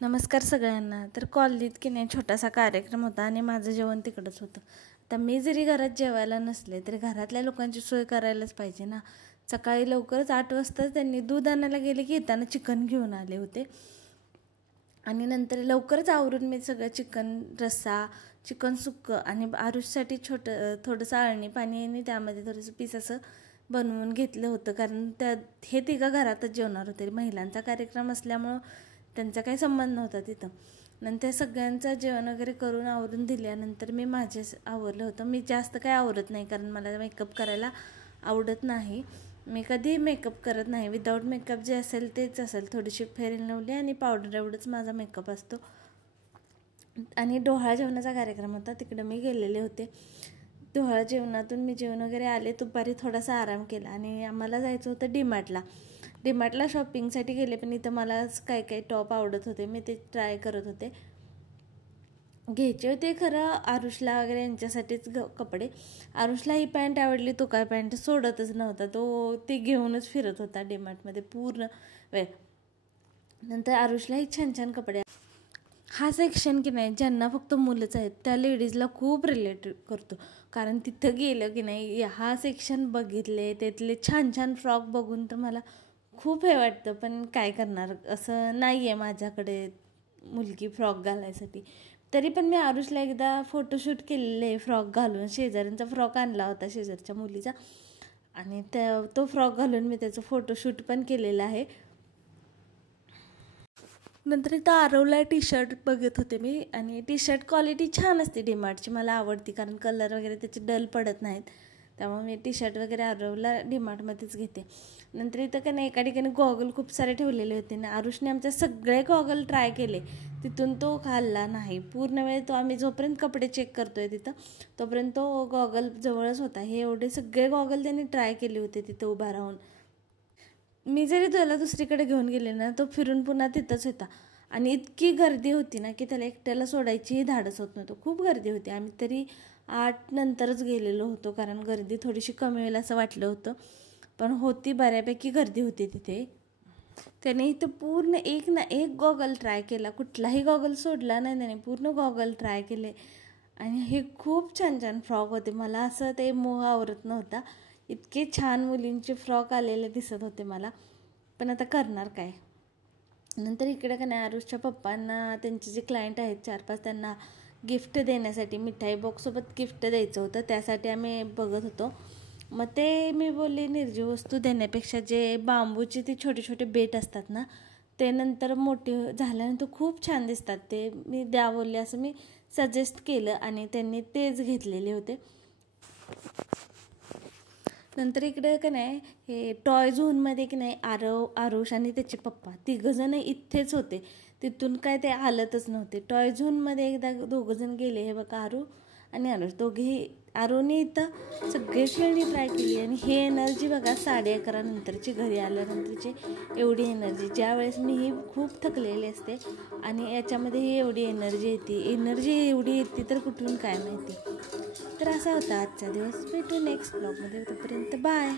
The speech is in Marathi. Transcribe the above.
नमस्कार सगळ्यांना. तर कॉलनीत की नाही छोटासा कार्यक्रम होता आणि माझं जेवण तिकडंच होतं. आता मी जरी घरात जेवायला नसले तरी घरातल्या लोकांची सोय करायलाच पाहिजे ना. सकाळी लवकरच 8 वाजताच त्यांनी दूध आणायला गेले की येताना चिकन घेऊन आले होते आणि नंतर लवकरच आवरून मी सगळं चिकन रस्सा, चिकन सुक्कं आणि आरुषसाठी थोडंसं अळणी पाणी आणि त्यामध्ये थोडंसं पीस असं बनवून घेतलं होतं. कारण हे तिघं घरातच जेवणार होते. महिलांचा कार्यक्रम असल्यामुळं त्यांचा काही संबंध नव्हता तिथं. नंतर सगळ्यांचं जेवण वगैरे करून आवरून दिल्यानंतर मी आवरलं होतं. मी जास्त काही आवरत नाही कारण मला मेकअप करायला आवडत नाही. मी कधी मेकअप करत नाही. विदाऊट मेकअप जे असेल तेच असेल. थोडीशी फेअर अँड लवली आणि पावडर एवढंच माझा मेकअप असतो. आणि डोहाळं जेवणाचा कार्यक्रम होता, तिकडे मी गेलेले होते. डोहाळं जेवणातून मी जेवण वगैरे आले. दुपारी थोडासा आराम केला आणि आम्हाला जायचं होतं डीमार्टला शॉपिंगसाठी गेले. पण इथं मला काही टॉप आवडत होते, मी ते ट्राय करत होते. घ्यायचे होते खरं आरुषला वगैरे यांच्यासाठीच कपडे. आरुषला ही पॅन्ट आवडली, तो काय पॅन्ट सोडतच नव्हता. तो ती घेऊनच फिरत होता डीमार्टमध्ये पूर्ण वेळ. नंतर आरुषलाही छान छान कपडे. हा सेक्शन की नाही ज्यांना फक्त मुलंच आहेत त्या लेडीजला खूप रिलेट करतो. कारण तिथं गेलं की नाही हा सेक्शन बघितले, त्यातले छान छान फ्रॉक बघून तर मला खूप हे वाटतं. पण काय करणार, असं नाही आहे माझ्याकडे मुलगी फ्रॉक घालायसाठी. तरी पण मी आरुषला एकदा फोटोशूट केलेले फ्रॉक घालून. शेजाऱ्यांचा फ्रॉक आणला होता शेजारच्या मुलीचा आणि तो फ्रॉक घालून मी त्याचं फोटोशूट पण केलेलं आहे. नंतर इथं आरवला टी शर्ट बघत होते मी आणि टी शर्ट क्वालिटी छान असते डीमार्टची, मला आवडती. कारण कलर वगैरे त्याचे डल पडत नाहीत, त्यामुळे मी टी शर्ट वगैरे आरवला डीमार्टमध्येच घेते. नंतर इथं का नाही एका ठिकाणी गॉगल खूप सारे ठेवलेले होते ना. आरुषने आमच्या सगळे गॉगल ट्राय केले, तिथून तो खाल्ला नाही. पूर्ण वेळ आम्ही जोपर्यंत कपडे चेक करतोय तिथं तोपर्यंत तो गॉगल जवळच होता. हे एवढे सगळे गॉगल त्यांनी ट्राय केले होते तिथं उभा राहून. मी जरी त्याला दुसरीकडे घेऊन गेले ना, तो फिरून पुन्हा तिथंच होता. आणि इतकी गर्दी होती ना की त्याला एकट्याला सोडायचीही धाडस होत नव्हतं. खूप गर्दी होती. आम्ही तरी 8 नंतरच गेलेलो होतो कारण गर्दी थोडीशी कमी होईल असं वाटलं होतं, पण होती, बऱ्यापैकी गर्दी होती तिथे. त्याने इथं पूर्ण एक ना एक गॉगल ट्राय केला, कुठलाही गॉगल सोडला नाही त्याने, पूर्ण गॉगल ट्राय केले. आणि हे खूप छान छान फ्रॉक होते. मला असं ते मोह आवरत नव्हता. इतके छान मुलींचे फ्रॉक आलेले दिसत होते मला, पण आता करणार काय. नंतर इकडे का नाही आरुषच्या पप्पांना त्यांचे जे क्लायंट आहेत 4-5 त्यांना गिफ्ट देण्यासाठी मिठाई बॉक्ससोबत गिफ्ट द्यायचं होतं, त्यासाठी आम्ही बघत होतो. मग ते मी बोलले निर्जीव वस्तू देण्यापेक्षा जे बांबूचे ते छोटे छोटे बेट असतात ना, ते नंतर मोठे झाल्यानंतर खूप छान दिसतात, ते मी द्या बोलले असं मी सजेस्ट केलं आणि त्यांनी तेच घेतलेले होते. नंतर इकडे का नाही हे टॉय झोनमध्ये की नाही आरुष आणि त्याचे पप्पा तिघंजण इथेच होते. तिथून काय ते हालतच नव्हते. टॉय झोनमध्ये एकदा दोघंजण गेले, हे बघा आरू आणि आरुष दोघेही. आरूने इथं सगळे खेळणी ट्राय केली आणि हे एनर्जी बघा 11:30 नंतरची घरी आल्यानंतरची एवढी एनर्जी. ज्यावेळेस मी ही खूप थकलेली असते आणि याच्यामध्ये ही एवढी एनर्जी एवढी येते तर कुठून काय माहिती. तर असा होता आजचा दिवस. भेटू नेक्स्ट ब्लॉगमध्ये, तोपर्यंत बाय.